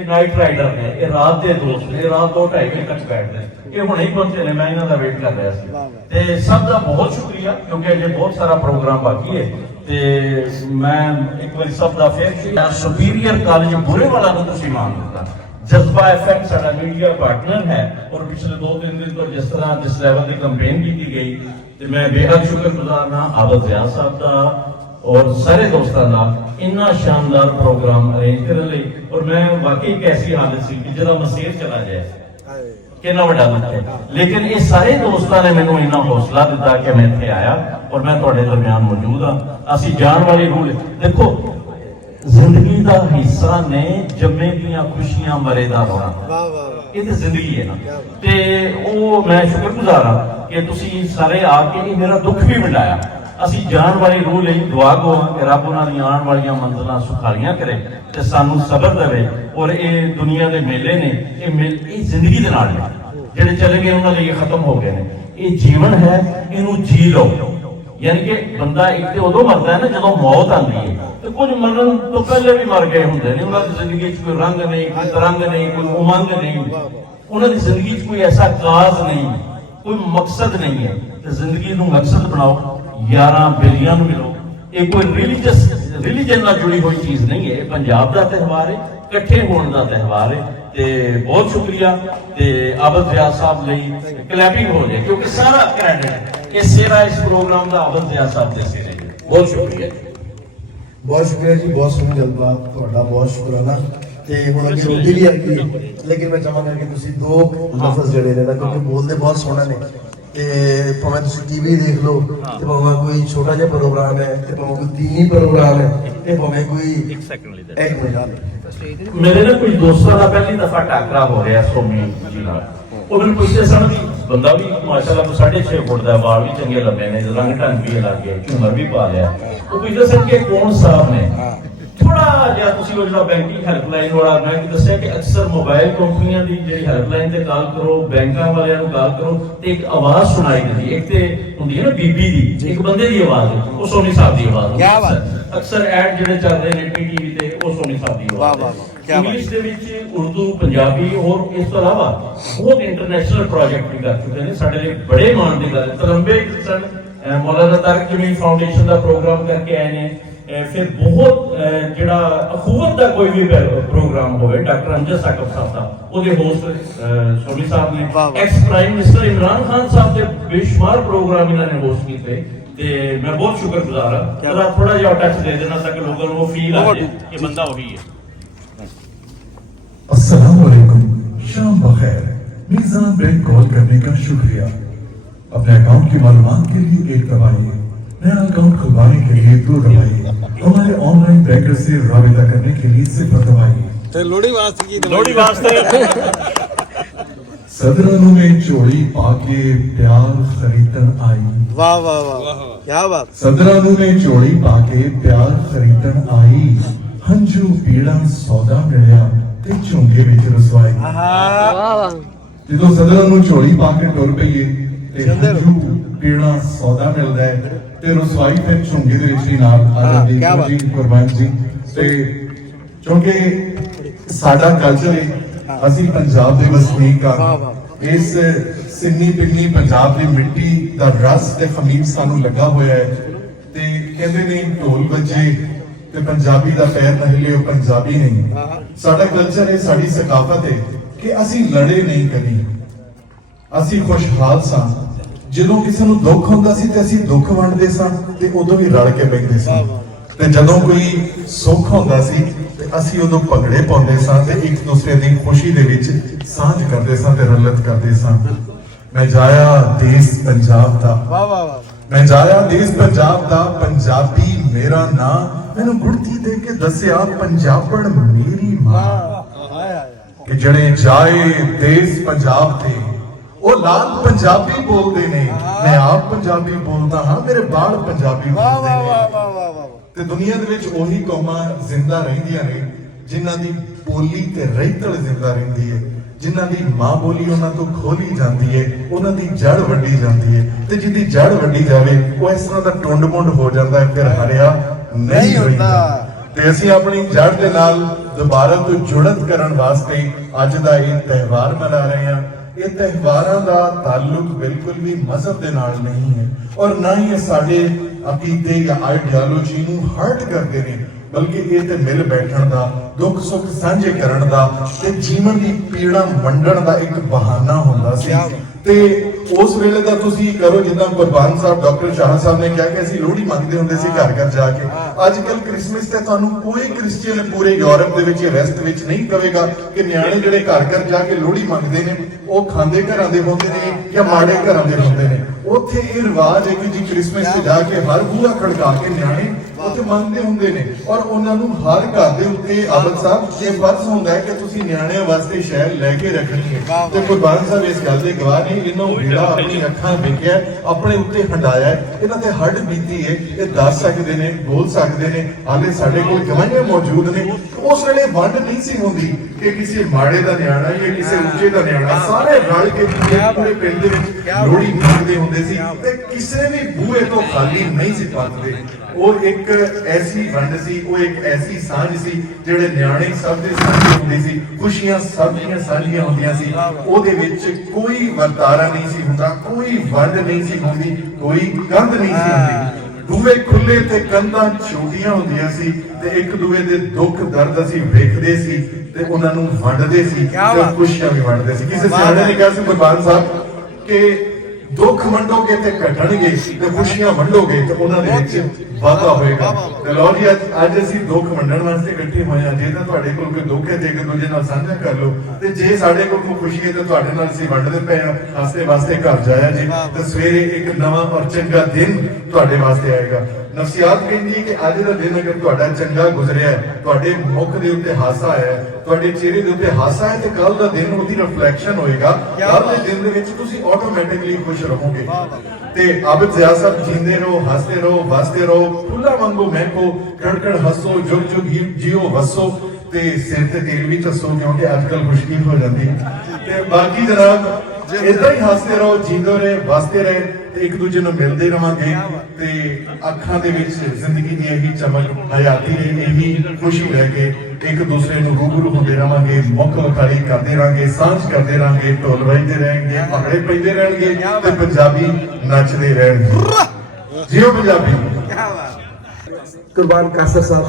नाइट राइडर ने ये रात के दोस्त ने रात 2-2:30 बजे तक बैठते हैं ये हुणे ही पहुंचे ने मैं इन्हां दा वेट कर रहा सी ते सब दा बहुत शुक्रिया क्योंकि अजे बहुत सारा प्रोग्राम बाकी है ते मैं एक बार सब दा फिर सुपीरियर कॉलेज बुरे वाला को तुसीं मान दिता जज्बा एफएम साडा मीडिया पार्टनर है और पिछले 2-3 दिन तो जिस तरह जिस लेवल की कैंपेन की गई ते मैं बेहद शुक्रगुजार हां आबद रियाज साहब दा और सारे दोस्तों का इन्ना शानदार प्रोग्राम अरेंज करने लई और मैं वाकई एक ऐसी हालत सी कि जरा मसीर चला जाए कितना बड़ा दुख है लेकिन ये सारे दोस्तों ने मैंने इन्ना हौसला दिता कि मैं इत्थे आया और मैं तुहाडे दरमियान मौजूद हाँ असी जान वाली रूल देखो जिंदगी का हिस्सा ने जम्मे दियां खुशियां मरे दा रोना ये तो जिंदगी है ना ते वो मैं शुक्रगुजार हाँ कि तुसी सारे आके ये मेरा दुख भी मिटाया ਅਸੀਂ ਜਾਣ ਵਾਲੀ ਰੂਹ ਲਈ ਦੁਆ ਕਰੋ ਕਿ ਰੱਬ ਉਹਨਾਂ ਦੀਆਂ ਆਉਣ ਵਾਲੀਆਂ ਮੰਜ਼ਲਾਂ ਸੁਖਾਲੀਆਂ ਕਰੇ ਤੇ ਸਾਨੂੰ ਸਬਰ ਦੇਵੇ ਔਰ ਇਹ ਦੁਨੀਆ ਦੇ ਮੇਲੇ ਨੇ ਇਹ ਜ਼ਿੰਦਗੀ ਦੇ ਨਾਲ ਨੇ ਜਿਹੜੇ ਚਲੇ ਗਏ ਉਹਨਾਂ ਲਈ ਖਤਮ ਹੋ ਗਏ ਨੇ ਇਹ ਜੀਵਨ ਹੈ ਇਹਨੂੰ ਜੀ ਲਓ ਯਾਨੀ ਕਿ ਬੰਦਾ ਇੱਕ ਤੇ ਉਦੋਂ ਮਰਦਾ ਹੈ ਨਾ ਜਦੋਂ ਮੌਤ ਆਉਂਦੀ ਹੈ ਤੇ ਕੁਝ ਮਰਨ ਤੋਂ ਪਹਿਲੇ ਵੀ ਮਰ ਗਏ ਹੁੰਦੇ ਨੇ ਉਹਨਾਂ ਦੀ ਜ਼ਿੰਦਗੀ 'ਚ ਕੋਈ ਰੰਗ ਨਹੀਂ ਕੋਈ ਤਰੰਗ ਨਹੀਂ ਕੋਈ ਉਮੰਗ ਨਹੀਂ ਉਹਨਾਂ ਦੀ ਜ਼ਿੰਦਗੀ 'ਚ ਕੋਈ ਐਸਾ ਕਾਜ਼ ਨਹੀਂ ਕੋਈ ਮਕਸਦ ਨਹੀਂ ਹੈ ਤੇ ਜ਼ਿੰਦਗੀ ਨੂੰ ਮਕਸਦ ਬਣਾਓ यारां बेलियां नूं मिलो ये कोई रिलीजन नाल जुड़ी हुई चीज नहीं है पंजाब दा त्यौहार है इकट्ठे होने दा त्यौहार है ते बहुत शुक्रिया ते आबद रियाज साहब लई क्लैपिंग हो जाए क्योंकि सारा क्रेडिट ये सेरा इस प्रोग्राम दा आबद रियाज साहब दे सिरे बहुत शुक्रिया जी बहुत सोहना जज्बा ਤੁਹਾਡਾ ਬਹੁਤ ਸ਼ੁਕਰਾਨਾ ਤੇ ਹੁਣ ਅੱਗੇ ਰੋਟੀ ਵੀ ਆਈ ਲੇਕਿਨ ਮੈਂ ਚਾਹਾਂਗਾ ਕਿ ਤੁਸੀਂ ਦੋ ਲਫ਼ਜ਼ ਜਿਹੜੇ ਨੇ ਨਾ ਕਿਉਂਕਿ ਬੋਲਦੇ ਬਹੁਤ ਸੋਹਣਾ ਨੇ ਤੇ ਭਾਵੇਂ ਤੁਸੀਂ ਟੀਵੀ ਦੇਖ ਲਓ ਤੇ ਭਾਵੇਂ ਕੋਈ ਛੋਟਾ ਜਿਹਾ ਪ੍ਰੋਗਰਾਮ ਹੈ ਤੇ ਭਾਵੇਂ ਕੋਈ ਦੀਨੀ ਪ੍ਰੋਗਰਾਮ ਹੈ ਤੇ ਭਾਵੇਂ ਕੋਈ ਇੱਕ ਸੈਕਿੰਡ ਲਈ ਮੇਰੇ ਨਾਲ ਕੁਝ ਦੋਸਤਾਂ ਦਾ ਪਹਿਲੀ ਦਫਾ ਟਾਕਰਾ ਹੋ ਰਿਹਾ ਸੋਮੀ ਜੀ ਨਾਲ ਉਹ ਮੈਨੂੰ ਪੁੱਛਦੇ ਸਨ ਵੀ ਬੰਦਾ ਵੀ ਮਾਸ਼ਾਅੱਲਾ 6.5 ਫੁੱਟ ਦਾ ਵਾਲ ਵੀ ਚੰਗੇ ਲੱਗੇ ਨੇ ਰੰਗ ਢੰਗ ਵੀ ਲੱਗ ਗਿਆ ਝੂਮਰ ਵੀ ਪਾ ਲਿਆ ਉਹ ਪੁੱਛਦੇ ਸਨ ਕਿ ਕੌਣ ਸਾਹਿਬ ਨੇ ਥੋੜਾ ਜਿਹਾ ਤੁਸੀਂ ਉਹ ਜਿਹੜਾ ਬੈਂਕਿੰਗ ਹੈਲਪਲਾਈਨ ਵਾਲਾ ਮੈਂ ਦੱਸਿਆ ਕਿ ਅਕਸਰ ਮੋਬਾਈਲ ਕੰਪਨੀਆਂ ਦੀ ਜਿਹੜੀ ਹੈਲਪਲਾਈਨ ਤੇ ਕਾਲ ਕਰੋ ਬੈਂਕਾਂ ਵਾਲਿਆਂ ਨੂੰ ਕਾਲ ਕਰੋ ਤੇ ਇੱਕ ਆਵਾਜ਼ ਸੁਣਾਈ ਦਿੰਦੀ ਇੱਕ ਤੇ ਹੁੰਦੀ ਹੈ ਨਾ ਬੀਬੀ ਦੀ ਇੱਕ ਬੰਦੇ ਦੀ ਆਵਾਜ਼ ਉਹ ਸੋਨੀ ਸਾਹਿਬ ਦੀ ਆਵਾਜ਼ ਕੀ ਬਾਤ ਅਕਸਰ ਐਡ ਜਿਹੜੇ ਚੱਲ ਰਹੇ ਨੇ ਟੀਵੀ ਤੇ ਉਹ ਸੋਨੀ ਸਾਹਿਬ ਦੀ ਆਵਾਜ਼ ਵਾਹ ਵਾਹ ਇੰਗਲਿਸ਼ ਦੇ ਵਿੱਚ ਉਰਦੂ ਪੰਜਾਬੀ ਔਰ ਇਸ ਤੋਂ ਇਲਾਵਾ ਬਹੁਤ ਇੰਟਰਨੈਸ਼ਨਲ ਪ੍ਰੋਜੈਕਟ ਵੀ ਕਰ ਚੁੱਕੇ ਨੇ ਸਾਡੇ ਲਈ ਬੜੇ ਮਾਣ ਦੀ ਗੱਲ ਤਰੰਬੇ ਸਨ ਮੌਲਾਨਾ ਤਾਰਿਕ ਜਮੀਲ ਫਾਊਂਡੇਸ਼ਨ ਦਾ ਪ੍ਰੋਗਰਾਮ ਕਰਕੇ ਆਏ ਨੇ फिर बहुत जिहड़ा अखूवत का कोई भी प्रोग्राम होवे डॉक्टर अमजद साकब साहब दा ओदे होस्ट सोनी साहब ने ex prime minister Imran Khan साहब के बेशुमार प्रोग्राम इन्होंने होस्ट कीते ते मैं बहुत शुक्रगुजार हां जरा थोड़ा जिहा टच दे देना ताकि लोगों को फील आ जाए कि बंदा वही है अस्सलाम वालेकुम शाम बखैर मीज़ान बैंक कॉल करने का शुक्रिया अपने अकाउंट की मालूमात के लिए एक दबाइए नया अकाउंट खुलवाने के लिए 2 दबाइए हमारे ऑनलाइन बैंकर से राबिता करने के लिए 0 दबाइए लोहड़ी वास्ते सदरानू में चोरी पाके प्यार खरीदन आई वाह वाह वाह क्या बात सदरानू में चोरी पाके प्यार खरीदन आई हंजू पीड़ा सौदा मिलिया ते झुंगे विच रसवाई वाह वाह ਜਦੋਂ ਸਦਰਾਂ ਨੂੰ ਝੋਲੀ ਪਾ ਕੇ ਟੁਰ ਪਈਏ ਤੇ ਹੰਝੂ ਪੀਣਾ ਸੌਦਾ ਮਿਲਦਾ ਹੈ ਤੇ ਰਸਵਾਈ ਫਿਰ ਝੁੰਗੇ ਦੇ ਵਿੱਚ ਹੀ ਨਾਲ ਆ ਜਾਂਦੀ ਹੈ ਜੀ ਕੁਰਬਾਨ ਜੀ ਤੇ ਕਿਉਂਕਿ ਸਾਡਾ ਕਲਚਰ ਹੈ ਅਸੀਂ ਪੰਜਾਬ ਦੇ ਵਸਨੀਕ ਆ ਇਸ ਸਿੰਨੀ ਪਿੰਨੀ ਪੰਜਾਬ ਦੀ ਮਿੱਟੀ ਦਾ ਰਸ ਤੇ ਖਮੀਰ ਸਾਨੂੰ ਲੱਗਾ ਹੋਇਆ ਹੈ ਤੇ ਕਹਿੰਦੇ ਨੇ ਢੋਲ ਵੱਜੇ ਤੇ ਪੰਜਾਬੀ ਦਾ ਪੈਰ ਨਾ ਹਿਲੇ ਉਹ ਪੰਜਾਬੀ ਨਹੀਂ ਸਾਡਾ ਕਲਚਰ ਹੈ ਸਾਡੀ ਸਕਾਫਤ ਹੈ ਕਿ ਅਸੀਂ ਲੜੇ ਨਹੀਂ ਕਦੀ ਅਸੀਂ ਖੁਸ਼ਹਾਲ ਸਾਂ ਜਦੋਂ ਕਿਸੇ ਨੂੰ ਦੁੱਖ ਹੁੰਦਾ ਸੀ ਤੇ ਅਸੀਂ ਦੁੱਖ ਵੰਡਦੇ ਸਾਂ ਤੇ ਉਦੋਂ ਵੀ ਰਲ ਕੇ ਬੈਠਦੇ ਸਾਂ ਤੇ ਜਦੋਂ ਕੋਈ ਸੁੱਖ ਹੁੰਦਾ ਸੀ ਤੇ ਅਸੀਂ ਉਦੋਂ ਭੰਗੜੇ ਪਾਉਂਦੇ ਸਾਂ ਤੇ ਇੱਕ ਦੂਸਰੇ ਦੀ ਖੁਸ਼ੀ ਦੇ ਵਿੱਚ ਸਾਂਝ ਕਰਦੇ ਸਾਂ ਤੇ ਰਲਤ ਕਰਦੇ ਸਾਂ ਮੈਂ ਜਾਇਆ ਦੇਸ਼ ਪੰਜਾਬ ਦਾ ਵਾਹ ਵਾਹ ਵਾਹ ਮੈਂ ਜਾਇਆ ਦੇਸ਼ ਪੰਜਾਬ ਦਾ ਪੰਜਾਬੀ ਮੇਰਾ ਨਾਂ ਮੈਨੂੰ ਗੁੜਤੀ ਦੇ ਕੇ ਦੱਸਿਆ ਪੰਜਾਬਣ ਮੇਰੀ ਮਾਂ ਕਿ ਜਿਹੜੇ ਜਾਏ ਦੇਸ਼ ਪੰਜਾਬ ਤੇ ਉਹ ਲਾਲ ਪੰਜਾਬੀ ਬੋਲਦੇ ਨੇ ਮੈਂ ਆਪ ਪੰਜਾਬੀ ਬੋਲਦਾ ਹਾਂ ਮੇਰੇ ਬਾਲ ਪੰਜਾਬੀ ਬੋਲਦੇ ਨੇ ਵਾਹ ਵਾਹ ਵਾਹ ਵਾਹ ਤੇ ਦੁਨੀਆ ਦੇ ਵਿੱਚ ਉਹੀ ਕੌਮਾਂ ਜ਼ਿੰਦਾ ਰਹਿੰਦੀਆਂ ਨੇ ਜਿਨ੍ਹਾਂ ਦੀ ਬੋਲੀ ਤੇ ਰਹਿਤਲ ਜ਼ਿੰਦਾ ਰਹਿੰਦੀ ਹੈ ਜਿਨ੍ਹਾਂ ਦੀ ਮਾਂ ਬੋਲੀ ਉਹਨਾਂ ਤੋਂ ਖੋਲੀ ਜਾਂਦੀ ਹੈ, ਉਹਨਾਂ ਦੀ ਜੜ ਵੱਢੀ ਜਾਂਦੀ ਹੈ, ਤੇ ਜਿਹਦੀ ਜੜ ਵੱਢੀ ਜਾਵੇ ਉਹ ਇਸ ਤਰ੍ਹਾਂ ਦਾ ਟੁੰਡ-ਮੁੰਡ ਹੋ ਜਾਂਦਾ ਹੈ, ਫਿਰ ਹਰਿਆ ਨਹੀਂ ਹੁੰਦਾ। ਤੇ ਅਸੀਂ ਆਪਣੀ ਜੜ ਦੇ ਨਾਲ ਦੁਬਾਰਾ ਤੋਂ ਜੁੜਤ ਕਰਨ ਵਾਸਤੇ ਅੱਜ ਦਾ ਇਹ ਤਿਉਹਾਰ ਮਨਾ ਰਹੇ ਹਾਂ। ਇਹ ਤਿਉਹਾਰਾਂ ਦਾ ਤਾਲੁਕ ਬਿਲਕੁਲ ਵੀ ਮਜ਼ਹਬ ਦੇ ਨਾਲ ਨਹੀਂ ਹੈ, ਔਰ ਨਾ ਹੀ ਇਹ ਸਾਡੇ ਅਕੀਦੇ ਜਾਂ ਆਈਡੀਓਲੋਜੀ ਨੂੰ ਹਰਟ ਕਰਦੇ ਨੇ, ਬਲਕਿ ਇਹ ਤੇ ਮਿਲ ਬੈਠਣ ਦਾ, ਦੁੱਖ ਸੁੱਖ ਸਾਂਝੇ ਕਰਨ ਦਾ ਤੇ ਜੀਵਨ ਦੀ ਪੀੜਾ ਵੰਡਣ ਦਾ ਇੱਕ ਬਹਾਨਾ ਹੁੰਦਾ ਸੀ। ਤੇ ਉਸ ਵੇਲੇ ਦਾ ਤੁਸੀਂ ਕਰੋ ਜਿੱਦਾਂ ਕੁਰਬਾਨ ਸਾਹਿਬ ਡਾਕਟਰ ਸ਼ਾਹ ਸਾਹਿਬ ਨੇ ਕਿਹਾ ਕਿ ਅਸੀਂ ਲੋਹੜੀ ਮੰਗਦੇ ਹੁੰਦੇ ਸੀ ਘਰ ਘਰ ਜਾ ਕੇ। ਅੱਜ ਕੱਲ ਕ੍ਰਿਸਮਸ ਤੇ ਤੁਹਾਨੂੰ ਕੋਈ ਕ੍ਰਿਸਚੀਅਨ ਪੂਰੇ ਯੂਰਪ ਦੇ ਵਿੱਚ ਵੈਸਟ ਵਿੱਚ ਨਹੀਂ ਕਹੇਗਾ ਕਿ ਨਿਆਣੇ ਜਿਹੜੇ ਘਰ ਘਰ ਜਾ ਕੇ ਲੋਹੜੀ ਮੰਗਦੇ ਨੇ ਉਹ ਖਾਂਦੇ ਘਰਾਂ ਦੇ ਹੁੰਦੇ ਨੇ ਜਾਂ ਮਾੜੇ ਘਰਾਂ ਦੇ ਹੁੰਦੇ ਨੇ। ਉੱਥੇ ਇਹ ਰਿਵਾਜ ਹੈ ਕਿ ਜੀ ਕ੍ਰਿਸਮਸ ਤੇ ਜਾ ਕੇ ਹਰ ਬੂਹਾ ਖੜਕਾ ਕੇ ਨਿਆਣੇ ਉੱਥੇ ਮੰਗਦੇ ਹੁੰਦੇ ਨੇ, ਔਰ ਉਹਨਾਂ ਨੂੰ ਹਰ ਘਰ ਦੇ ਉੱਤੇ ਆਬਦ ਸਾਹਿਬ ਇਹ ਫਰਜ਼ ਹੁੰਦਾ ਹੈ ਕਿ ਤੁਸੀਂ ਨਿਆਣਿਆਂ ਵਾਸਤੇ ਸ਼ੈਲ ਲੈ ਕੇ ਰੱਖਣੀ ਹੈ। ਤੇ ਕੁਰਬਾਨ ਸਾਹਿਬ ਇਸ ਗੱਲ ਦੇ ਗਵਾਹ ਨੇ, ਇਹਨਾਂ ਨੂੰ ਜਿਹੜਾ ਆਪਣੀ ਅੱਖਾਂ ਵੇਖਿਆ, ਆਪਣੇ ਉੱਤੇ ਹੰਡਾਇਆ, ਇਹਨਾਂ ਤੇ ਹੱਡ ਬੀਤੀ ਹੈ, ਇਹ ਦੱਸ ਸਕਦੇ ਨੇ, ਬੋਲ ਸਕਦੇ ਨੇ। ਹਾਲੇ ਸਾਡੇ ਕੋਲ ਗਵਾਹੀਆਂ ਮੌਜੂਦ ਨੇ। ਉਸ ਵੇਲੇ ਵੰਡ ਨਹੀਂ ਸੀ ਹੁੰਦੀ ਕਿ ਕਿਸੇ ਮਾੜੇ ਦਾ ਨਿਆਣਾ ਜਾਂ ਕਿਸੇ ਉੱਚੇ ਦਾ ਨਿਆਣਾ, ਸਾਰੇ ਰਲ ਕੇ ਪੂਰੇ ਪਿੰਡ ਦੇ ਵਿੱਚ ਲੋਹੜੀ ਮੰਗਦੇ ਹੁੰਦੇ ਸੀ ਤੇ ਕਿਸੇ ਵੀ ਬੂਹੇ ਤੋਂ ਖਾਲੀ ਨਹੀਂ ਸੀ ਪੱਕਦੇ। ਉਹ ਇੱਕ ਐਸੀ ਵੰਡ ਸੀ, ਉਹ ਇੱਕ ਐਸੀ ਸਾਂਝ ਸੀ ਜਿਹੜੇ ਨਿਆਣੇ ਸਭ ਦੇ ਸਾਂਝੇ ਹੁੰਦੇ ਸੀ, ਖੁਸ਼ੀਆਂ ਸਭ ਦੀਆਂ ਸਾਂਝੀਆਂ ਹੁੰਦੀਆਂ ਸੀ। ਉਹਦੇ ਵਿੱਚ ਕੋਈ ਵਰਤਾਰਾ ਨਹੀਂ ਸੀ ਹੁੰਦਾ, ਕੋਈ ਵੰਡ ਨਹੀਂ ਸੀ ਹੁੰਦੀ, ਕੋਈ ਕੰਧ ਨਹੀਂ ਸੀ ਹੁੰਦੀ। ਦੂਏ ਖੁੱਲੇ ਤੇ ਕੰਧਾਂ ਛੋਟੀਆਂ ਹੁੰਦੀਆਂ ਸੀ ਤੇ ਇੱਕ ਦੂਏ ਦੇ ਦੁੱਖ ਦਰਦ ਅਸੀਂ ਵੇਖਦੇ ਸੀ ਤੇ ਉਹਨਾਂ ਨੂੰ ਵੰਡਦੇ ਸੀ ਤੇ ਖੁਸ਼ੀਆਂ ਵੀ ਵੰਡਦੇ ਸੀ। ਕਿਸੇ ਸਿਆਣੇ ਨੇ ਕਿਹਾ ਸੀ ਕੁਰਬਾਨ ਸਾਹਿਬ ਕਿ ਦੁੱਖ ਵੰਡੋਗੇ ਤੇ ਘਟਣਗੇ ਤੇ ਖੁਸ਼ੀਆਂ ਵੰਡੋਗੇ ਤੇ ਉਹਨਾਂ ਦੇ ਵਿੱਚ ਵਾਧਾ ਹੋਏਗਾ। ਤੇ ਲਓ ਜੀ ਅੱਜ ਅਸੀਂ ਦੁੱਖ ਵੰਡਣ ਵਾਸਤੇ ਇਕੱਠੇ ਹੋਏ ਹਾਂ। ਜੇ ਤਾਂ ਤੁਹਾਡੇ ਕੋਲ ਕੋਈ ਦੁੱਖ ਹੈ ਤੇ ਇੱਕ ਦੂਜੇ ਨਾਲ ਸਾਂਝਾ ਕਰ ਲਓ, ਤੇ ਜੇ ਸਾਡੇ ਕੋਲ ਕੋਈ ਖੁਸ਼ੀ ਹੈ ਤੇ ਤੁਹਾਡੇ ਨਾਲ ਅਸੀਂ ਵੰਡਦੇ ਪਏ ਹਾਂ। ਹੱਸਦੇ ਵਾਸਤੇ ਘਰ ਜਾਇਆ ਜੀ ਤੇ ਸਵੇਰੇ ਇੱਕ ਨਵਾਂ ਔਰ ਚੰਗਾ ਦਿਨ ਤੁਹਾਡੇ ਵਾਸਤੇ ਆਏਗਾ। ਨਫਸੀਆਤ ਕਹਿੰਦੀ ਹੈ ਕਿ ਅੱਜ ਦਾ ਦਿਨ ਅਗਰ ਤੁਹਾਡਾ ਚੰਗਾ ਗੁਜ਼ਰਿਆ ਹੈ, ਤੁਹਾਡੇ ਮੁਖ ਦੇ ਉੱਤੇ ਹਾਸਾ ਹੈ, ਤੁਹਾਡੇ ਚਿਹਰੇ ਦੇ ਉੱਤੇ ਹਾਸਾ ਹੈ, ਤੇ ਕੱਲ ਦਾ ਦਿਨ ਉਹਦੀ ਰਿਫਲੈਕਸ਼ਨ ਹੋਏਗਾ। ਕੱਲ ਦੇ ਦਿਨ ਦੇ ਵਿੱਚ ਤੁਸੀਂ ਆਟੋਮੈਟਿਕਲੀ ਖੁਸ਼ ਰਹੋਗੇ। ਤੇ ਆਬਦ ਜ਼ਿਆ ਸਾਹਿਬ ਜੀਂਦੇ ਰਹੋ, ਹੱਸਦੇ ਰਹੋ, ਵਸਦੇ ਰਹੋ, ਫੁੱਲਾਂ ਵਾਂਗੂ ਮਹਿਕੋ, ਕੜਕੜ ਹੱਸੋ, ਜੁਗ ਜੁਗ ਜੀਓ ਵਸੋ, ਤੇ ਸਿਰ ਤੇ ਤੇਲ ਵੀ ਚੱਸੋ, ਕਿਉਂਕਿ ਅੱਜ ਕੱਲ ਮੁਸ਼ਕਿਲ ਹੋ ਜਾਂਦੀ। ਤੇ ਬਾਕੀ ਜਨਾਬ ਇਦਾਂ ਹੀ ਹੱਸਦੇ ਰਹੋ, ਜੀਂਦੇ ਰਹੇ, ਵਸਦੇ ਰਹੇ, ਤੇ ਇੱਕ ਦੂਜੇ ਨੂੰ ਮਿਲਦੇ ਰਵਾਂਗੇ ਤੇ ਅੱਖਾਂ ਦੇ ਵਿੱਚ ਜ਼ਿੰਦਗੀ ਦੀ ਇਹੀ ਚਮਕ, ਹਯਾਤੀ ਦੀ ਇਹੀ ਖੁਸ਼ੀ ਲੈ ਕੇ ਇੱਕ ਦੂਸਰੇ ਨੂੰ ਰੂਬਰੂ ਹੁੰਦੇ ਰਵਾਂਗੇ, ਮੁੱਖ ਵਿਖਾਈ ਕਰਦੇ ਰਹਾਂਗੇ, ਸਾਂਝ ਕਰਦੇ ਰਹਾਂਗੇ, ਢੋਲ ਵੱਜਦੇ ਰਹਿਣਗੇ, ਭੰਗੜੇ ਪੈਂਦੇ ਰਹਿਣਗੇ ਤੇ ਪੰਜਾਬੀ ਨੱਚਦੇ ਰਹਿਣਗੇ। ਜਿਉ ਪੰਜਾਬੀ। ਕੁਰਬਾਨ ਕਾਸਰ ਸਾਹਿਬ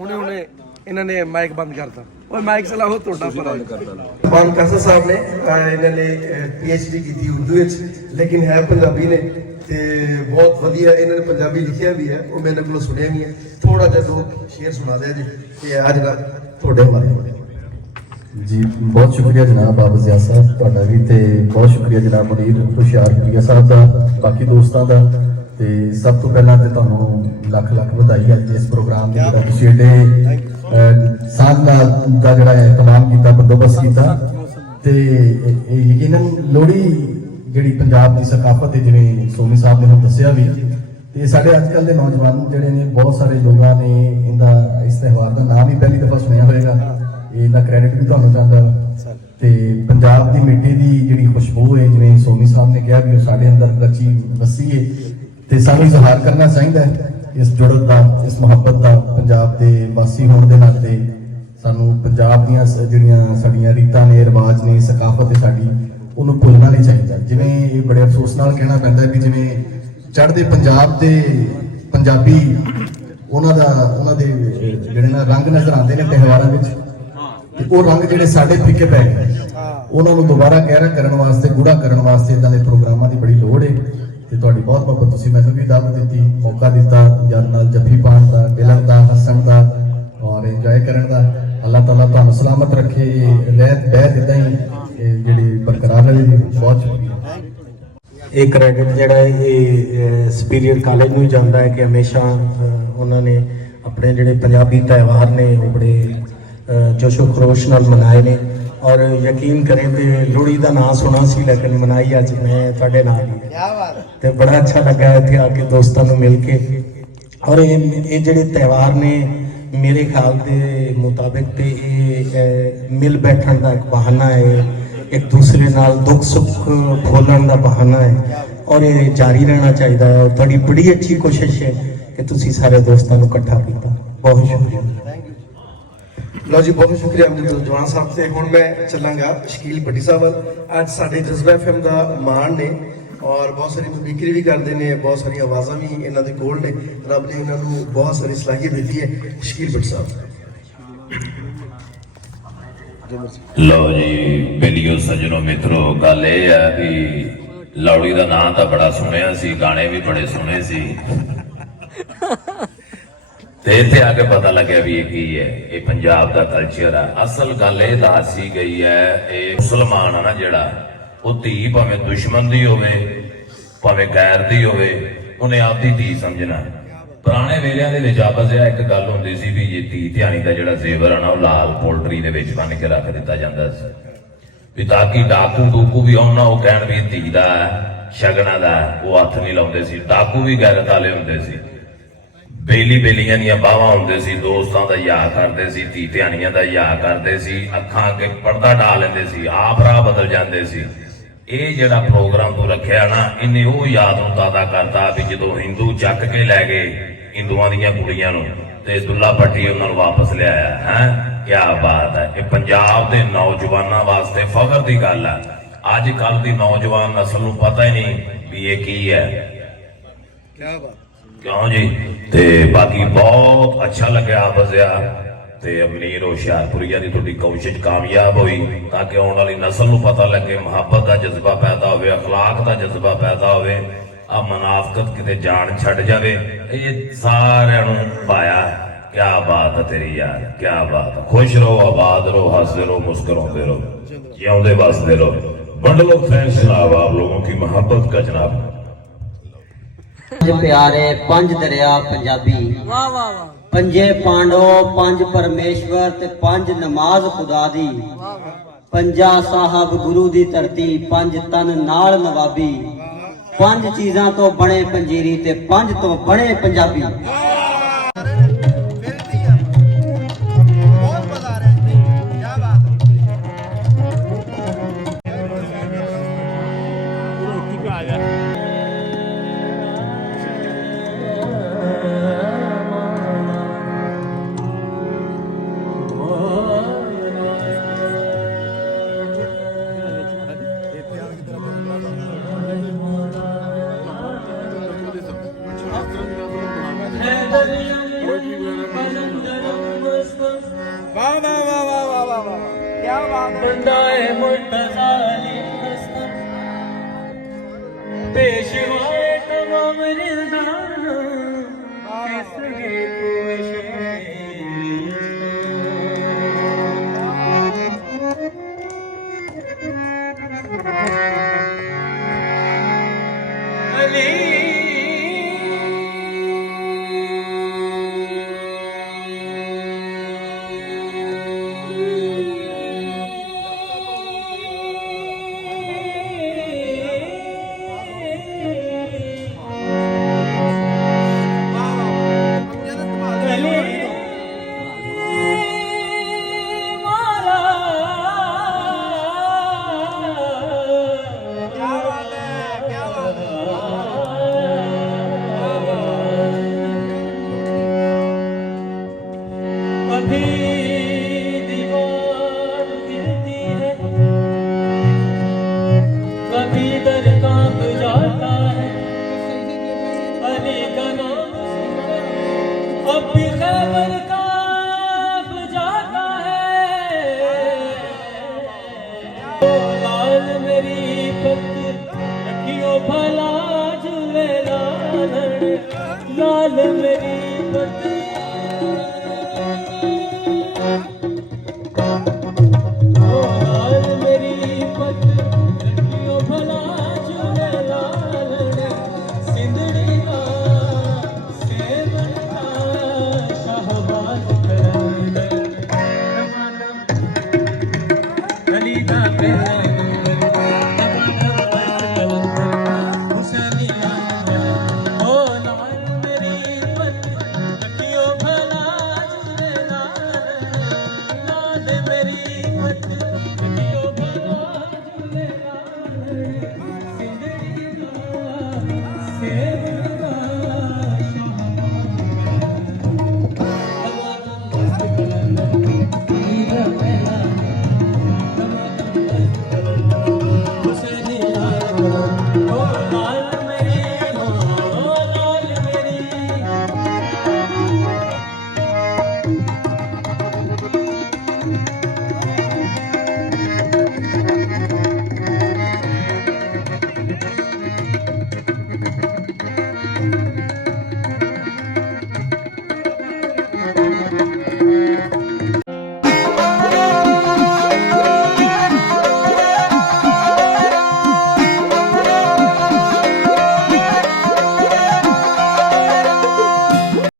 ਹੁਣੇ ਇਹਨਾਂ ਨੇ ਮਾਈਕ ਬੰਦ ਕਰਤਾ। ਓਏ ਮਾਈਕ ਚਲਾਓ, ਤੁਹਾਡਾ ਬੰਦ ਕਰਤਾ। ਕੁਰਬਾਨ ਕਾਸਰ ਸਾਹਿਬ ਨੇ ਇਹਨਾਂ ਨੇ PhD ਕੀਤੀ ਉਰਦੂ ਵਿੱਚ, ਲੇਕਿਨ ਹੈ ਪੰਜਾਬੀ ਨੇ ਤੇ ਬਹੁਤ ਵਧੀਆ ਇਹਨਾਂ ਨੇ ਪੰਜਾਬੀ ਲਿਖਿਆ ਵੀ ਹੈ। ਉਹ ਮੇਰੇ ਕੋਲ ਸੁਣਿਆ ਵੀ ਹੈ। ਥੋੜਾ ਜਿਹਾ ਦੋ ਸ਼ੇਰ ਸੁਣਾ ਦਿਆ ਜੀ ਤੇ ਅੱਜ ਦਾ ਤੁਹਾਡੇ ਬਾਰੇ। ਜੀ ਬਹੁਤ ਸ਼ੁਕਰੀਆ ਜਨਾਬ ਆਬਦ ਜ਼ਿਆ ਸਾਹਿਬ ਤੁਹਾਡਾ ਵੀ, ਤੇ ਬਹੁਤ ਸ਼ੁਕਰੀਆ ਜਨਾਬ ਮੁਨੀਰ ਹੁਸ਼ਿਆਰਪੁਰੀਆ ਸਾਹਿਬ ਦਾ, ਬਾਕੀ ਦੋਸਤਾਂ ਦਾ। ਤੇ ਸਭ ਤੋਂ ਪਹਿਲਾਂ ਤੇ ਤੁਹਾਨੂੰ ਲੱਖ ਲੱਖ ਵਧਾਈ ਅੱਜ ਇਸ ਪ੍ਰੋਗਰਾਮ ਦੇ ਜਿਹੜਾ ਤੁਸੀਂ ਏਡੇ ਸਾਂਝ ਦਾ ਜਿਹੜਾ ਇਤਮਾਮ ਕੀਤਾ, ਬੰਦੋਬਸਤ ਕੀਤਾ। ਤੇ ਯਕੀਨਨ ਲੋਹੜੀ ਜਿਹੜੀ ਪੰਜਾਬ ਦੀ ਸਕਾਫਤ ਹੈ, ਜਿਵੇਂ ਸੋਨੀ ਸਾਹਿਬ ਨੇ ਹੁਣ ਦੱਸਿਆ ਵੀ, ਤੇ ਸਾਡੇ ਅੱਜ ਕੱਲ੍ਹ ਦੇ ਨੌਜਵਾਨ ਜਿਹੜੇ ਨੇ, ਬਹੁਤ ਸਾਰੇ ਲੋਕਾਂ ਨੇ ਇਹਦਾ ਇਸ ਤਿਉਹਾਰ ਦਾ ਨਾਮ ਹੀ ਪਹਿਲੀ ਦਫਾ ਸੁਣਿਆ ਹੋਏਗਾ। ਇਹਦਾ ਕ੍ਰੈਡਿਟ ਵੀ ਤੁਹਾਨੂੰ ਜਾਂਦਾ। ਤੇ ਪੰਜਾਬ ਦੀ ਮਿੱਟੀ ਦੀ ਜਿਹੜੀ ਖੁਸ਼ਬੂ ਹੈ, ਜਿਵੇਂ ਸੋਨੀ ਸਾਹਿਬ ਨੇ ਕਿਹਾ ਵੀ ਉਹ ਸਾਡੇ ਅੰਦਰ ਰਚੀ ਵਸੀ ਹੈ, ਤੇ ਸਾਨੂੰ ਇਜ਼ਹਾਰ ਕਰਨਾ ਚਾਹੀਦਾ ਹੈ ਇਸ ਜੁੜਤ ਦਾ, ਇਸ ਮੁਹੱਬਤ ਦਾ। ਪੰਜਾਬ ਦੇ ਵਾਸੀ ਹੋਣ ਦੇ ਨਾਤੇ ਸਾਨੂੰ ਪੰਜਾਬ ਦੀਆਂ ਜਿਹੜੀਆਂ ਸਾਡੀਆਂ ਰੀਤਾਂ ਨੇ, ਰਿਵਾਜ ਨੇ, ਸਕਾਫਤ ਹੈ ਸਾਡੀ, ਉਹਨੂੰ ਭੁੱਲਣਾ ਨਹੀਂ ਚਾਹੀਦਾ। ਜਿਵੇਂ ਇਹ ਬੜੇ ਅਫਸੋਸ ਨਾਲ ਕਹਿਣਾ ਪੈਂਦਾ ਵੀ ਜਿਵੇਂ ਚੜ੍ਹਦੇ ਪੰਜਾਬ ਦੇ ਪੰਜਾਬੀ, ਉਹਨਾਂ ਦੇ ਜਿਹੜੇ ਨਾ ਰੰਗ ਨਜ਼ਰ ਆਉਂਦੇ ਨੇ ਤਿਉਹਾਰਾਂ ਵਿੱਚ, ਤੇ ਉਹ ਰੰਗ ਜਿਹੜੇ ਸਾਡੇ ਫਿੱਕੇ ਪੈ ਗਏ, ਉਹਨਾਂ ਨੂੰ ਦੁਬਾਰਾ ਗਹਿਰਾ ਕਰਨ ਵਾਸਤੇ, ਗੂੜਾ ਕਰਨ ਵਾਸਤੇ ਇਦਾਂ ਦੇ ਪ੍ਰੋਗਰਾਮਾਂ ਦੀ ਬੜੀ ਲੋੜ ਹੈ। ਤੇ ਤੁਹਾਡੀ ਬਹੁਤ ਬਹੁਤ ਤੁਸੀਂ ਮੈਨੂੰ ਵੀ ਦਾਵਤ ਦਿੱਤੀ, ਮੌਕਾ ਦਿੱਤਾ ਯਾਰ ਨਾਲ ਜੱਫੀ ਪਾਉਣ ਦਾ, ਮਿਲਣ ਦਾ, ਹੱਸਣ ਦਾ ਔਰ ਇੰਜੋਏ ਕਰਨ ਦਾ। ਅੱਲਾਹ ਤਾਲਾ ਤੁਹਾਨੂੰ ਸਲਾਮਤ ਰੱਖੇ, ਰਹਿਤ ਬਹਿਤ ਇਦਾਂ ਹੀ ਜਿਹੜੀ ਬਰਕਰਾਰ ਰਹੇ ਜੀ। ਬਹੁਤ ਸ਼ੁਕਰੀਆ। ਇਹ ਕ੍ਰੈਡਿਟ ਜਿਹੜਾ ਹੈ ਇਹ ਸੁਪੀਰੀਅਰ ਕਾਲਜ ਨੂੰ ਜਾਂਦਾ ਹੈ ਕਿ ਹਮੇਸ਼ਾ ਉਹਨਾਂ ਨੇ ਆਪਣੇ ਜਿਹੜੇ ਪੰਜਾਬੀ ਤਿਉਹਾਰ ਨੇ ਉਹ ਬੜੇ ਜੋਸ਼ੋ ਖਰੋਸ਼ ਨਾਲ ਮਨਾਏ ਨੇ। ਔਰ ਯਕੀਨ ਕरें ਤੇ ਲੋਹੜੀ ਦਾ ਨਾਂ ਸੁਣਾ ਸੀ, ਲੇਕਿਨ ਮਨਾਈ ਅੱਜ ਮੈਂ ਤੁਹਾਡੇ ਨਾਲ ਹੀ। ਤੇ ਬੜਾ ਅੱਛਾ ਲੱਗਾ ਇੱਥੇ ਆ ਕੇ ਦੋਸਤਾਂ ਨੂੰ ਮਿਲ ਕੇ। ਔਰ ਇਹ ਜਿਹੜੇ ਤਿਉਹਾਰ ਨੇ ਮੇਰੇ ਖਿਆਲ ਦੇ ਮੁਤਾਬਿਕ ਤੇ ਇਹ ਮਿਲ ਬੈਠਣ ਦਾ ਇੱਕ ਬਹਾਨਾ ਹੈ, ਇੱਕ ਦੂਸਰੇ ਨਾਲ ਦੁੱਖ ਸੁੱਖ ਫੋਲਣ ਦਾ ਬਹਾਨਾ ਹੈ ਔਰ ਇਹ ਜਾਰੀ ਰਹਿਣਾ ਚਾਹੀਦਾ ਹੈ। ਔਰ ਤੁਹਾਡੀ ਬੜੀ ਅੱਛੀ ਕੋਸ਼ਿਸ਼ ਹੈ ਕਿ ਤੁਸੀਂ ਸਾਰੇ ਦੋਸਤਾਂ ਨੂੰ ਇਕੱਠਾ ਕੀਤਾ। ਬਹੁਤ ਸ਼ੁਕਰੀਆ। ਲਓ ਜੀ, ਬਹੁਤ ਸ਼ੁਕਰੀਆ ਅਮਰਿੰਦਰ ਜਵਾਨ ਸਾਹਿਬ ਤੇ ਹੁਣ ਮੈਂ ਚੱਲਾਂਗਾ ਸ਼ਕੀਲ ਭੱਟੀ ਸਾਹਿਬ ਵੱਲ। ਅੱਜ ਸਾਡੇ ਜਜ਼ਬਾ FM ਦਾ ਮਾਣ ਨੇ ਔਰ ਬਹੁਤ ਸਾਰੀ ਮਿਮਿਕਰੀ ਵੀ ਕਰਦੇ ਨੇ, ਬਹੁਤ ਸਾਰੀਆਂ ਆਵਾਜ਼ਾਂ ਵੀ ਇਹਨਾਂ ਦੇ ਕੋਲ ਨੇ। ਰੱਬ ਨੇ ਇਹਨਾਂ ਨੂੰ ਬਹੁਤ ਸਾਰੀ ਸਲਾਹੀਅਤ ਦਿੱਤੀ ਹੈ। ਸ਼ਕੀਲ ਭੱਟੀ ਸਾਹਿਬ। ਲਓ ਜੀ ਬੇਲੀਓ ਸੱਜਣੋ ਮਿੱਤਰੋ, ਗੱਲ ਇਹ ਹੈ ਕਿ ਲੌੜੀ ਦਾ ਨਾਂ ਤਾਂ ਬੜਾ ਸੁਣਿਆ ਸੀ, ਗਾਣੇ ਵੀ ਬੜੇ ਸੁਣੇ ਸੀ, ਤੇ ਇੱਥੇ ਆ ਕੇ ਪਤਾ ਲੱਗਿਆ ਵੀ ਇਹ ਕੀ ਹੈ, ਇਹ ਪੰਜਾਬ ਦਾ ਕਲਚਰ ਹੈ। ਅਸਲ ਗੱਲ ਇਹ ਦੱਸੀ ਗਈ ਹੈ, ਇਹ ਮੁਸਲਮਾਨ ਆ ਨਾ ਜਿਹੜਾ, ਉਹ ਧੀ ਭਾਵੇਂ ਦੁਸ਼ਮਣ ਦੀ ਹੋਵੇ ਭਾਵੇਂ ਗੈਰ ਦੀ ਹੋਵੇ, ਉਹਨੇ ਆਪਦੀ ਧੀ ਸਮਝਣਾ। ਪੁਰਾਣੇ ਵੇਲਿਆਂ ਦੇ ਵਿੱਚ ਆਪਸ ਵਿੱਚ ਇੱਕ ਗੱਲ ਹੁੰਦੀ ਸੀ ਵੀ ਇਹ ਧੀ ਧਿਆਣੀ ਦਾ ਜਿਹੜਾ ਜ਼ੇਵਰ ਆ ਨਾ, ਉਹ ਲਾਲ ਪੋਲਟਰੀ ਦੇ ਵਿੱਚ ਬੰਨ ਕੇ ਰੱਖ ਦਿੱਤਾ ਜਾਂਦਾ ਸੀ, ਵੀ ਤਾਂ ਕਿ ਡਾਕੂ ਡੂਕੂ ਵੀ ਆਉਣ ਨਾ ਉਹ ਕਹਿਣ ਵੀ ਇਹ ਧੀ ਦਾ ਸ਼ਗਨਾਂ ਦਾ, ਉਹ ਹੱਥ ਨਹੀਂ ਲਾਉਂਦੇ ਸੀ। ਡਾਕੂ ਵੀ ਗੈਰਤ ਵਾਲੇ ਹੁੰਦੇ ਸੀ, ਬੇਲੀਆਂ ਦੀਆਂ ਬਾਹਾਂ ਹੁੰਦੇ ਸੀ, ਦੋਸਤਾਂ ਦਾ ਯਾ ਕਰਦੇ ਸੀ, ਧੀ ਧਿਆਣੀਆਂ ਦਾ ਯਾ ਕਰਦੇ ਸੀ, ਅੱਖਾਂ ਅੱਗੇ ਪਰਦਾ ਡਾ ਲੈਂਦੇ ਸੀ, ਆਪ ਰਾਹ ਬਦਲ ਜਾਂਦੇ ਸੀ। ਇਹ ਜਿਹੜਾ ਪ੍ਰੋਗਰਾਮ ਤੋਂ ਰੱਖਿਆ ਨਾ, ਇਹਨੇ ਉਹ ਯਾਦ ਨੂੰ ਤਾਜ਼ਾ ਕਰਤਾ ਵੀ ਜਦੋਂ ਹਿੰਦੂ ਚੱਕ ਕੇ ਲੈ ਗਏ ਹਿੰਦੂਆਂ ਦੀਆਂ ਕੁੜੀਆਂ ਨੂੰ ਤੇ ਦੁੱਲਾ ਭੱਟੀ ਉਹਨਾਂ ਨੂੰ ਵਾਪਸ ਲਿਆਇਆ ਹੈ। ਕਿਆ ਬਾਤ ਹੈ। ਇਹ ਪੰਜਾਬ ਦੇ ਨੌਜਵਾਨਾਂ ਵਾਸਤੇ ਫਖਰ ਦੀ ਗੱਲ ਹੈ। ਅੱਜ ਕੱਲ ਦੀ ਨੌਜਵਾਨ ਨਸਲ ਨੂੰ ਪਤਾ ਹੀ ਨਹੀਂ ਵੀ ਇਹ ਕੀ ਹੈ। ਕਿਆ ਬਾਤ, ਕਿਉਂ ਜੀ। ਤੇ ਬਾਕੀ ਬਹੁਤ ਅੱਛਾ ਲੱਗਿਆ ਆਪਸ ਤੇ ਅਮੀਰ ਹੁਸ਼ਿਆਰਪੁਰੀਆ ਦੀ ਤੁਹਾਡੀ ਕੋਸ਼ਿਸ਼ ਕਾਮਯਾਬ ਹੋਈ ਤਾਂ ਕਿ ਆਉਣ ਵਾਲੀ ਨਸਲ ਨੂੰ ਪਤਾ ਲੱਗੇ, ਮੁਹੱਬਤ ਦਾ ਜਜ਼ਬਾ ਪੈਦਾ ਹੋਵੇ, ਅਖਲਾਕ ਦਾ ਜਜ਼ਬਾ ਪੈਦਾ ਹੋਵੇ, ਆ ਮਨਾਫਕਤ ਕਿਤੇ ਜਾਣ ਛੱਡ ਜਾਵੇ। ਇਹ ਸਾਰਿਆਂ ਨੂੰ ਪਾਇਆ। ਕਿਆ ਬਾਤ ਹੈ ਤੇਰੀ ਯਾਰ, ਕਿਆ ਬਾਤ ਹੈ। ਖੁਸ਼ ਰਹੋ, ਆਬਾਦ ਰਹੋ, ਹੱਸਦੇ ਰਹੋ, मुस्कुराते रहो, जिਉਂਦੇ बसते रहो। बंडलो फैन सलाब आप लोगों की मोहब्बत का जनाब। प्यारे पंज दरिया पंजाबी, वाह वाह वाह, पंजे पांडो, पंज परमेश्वर ते पंज नमाज खुदा दी, पंजा साहब गुरु दी धरती, पंज तन नाल नवाबी, पंज चीज़ां तो बने पंजीरी ते पंज तो बने पंजाबी। Ali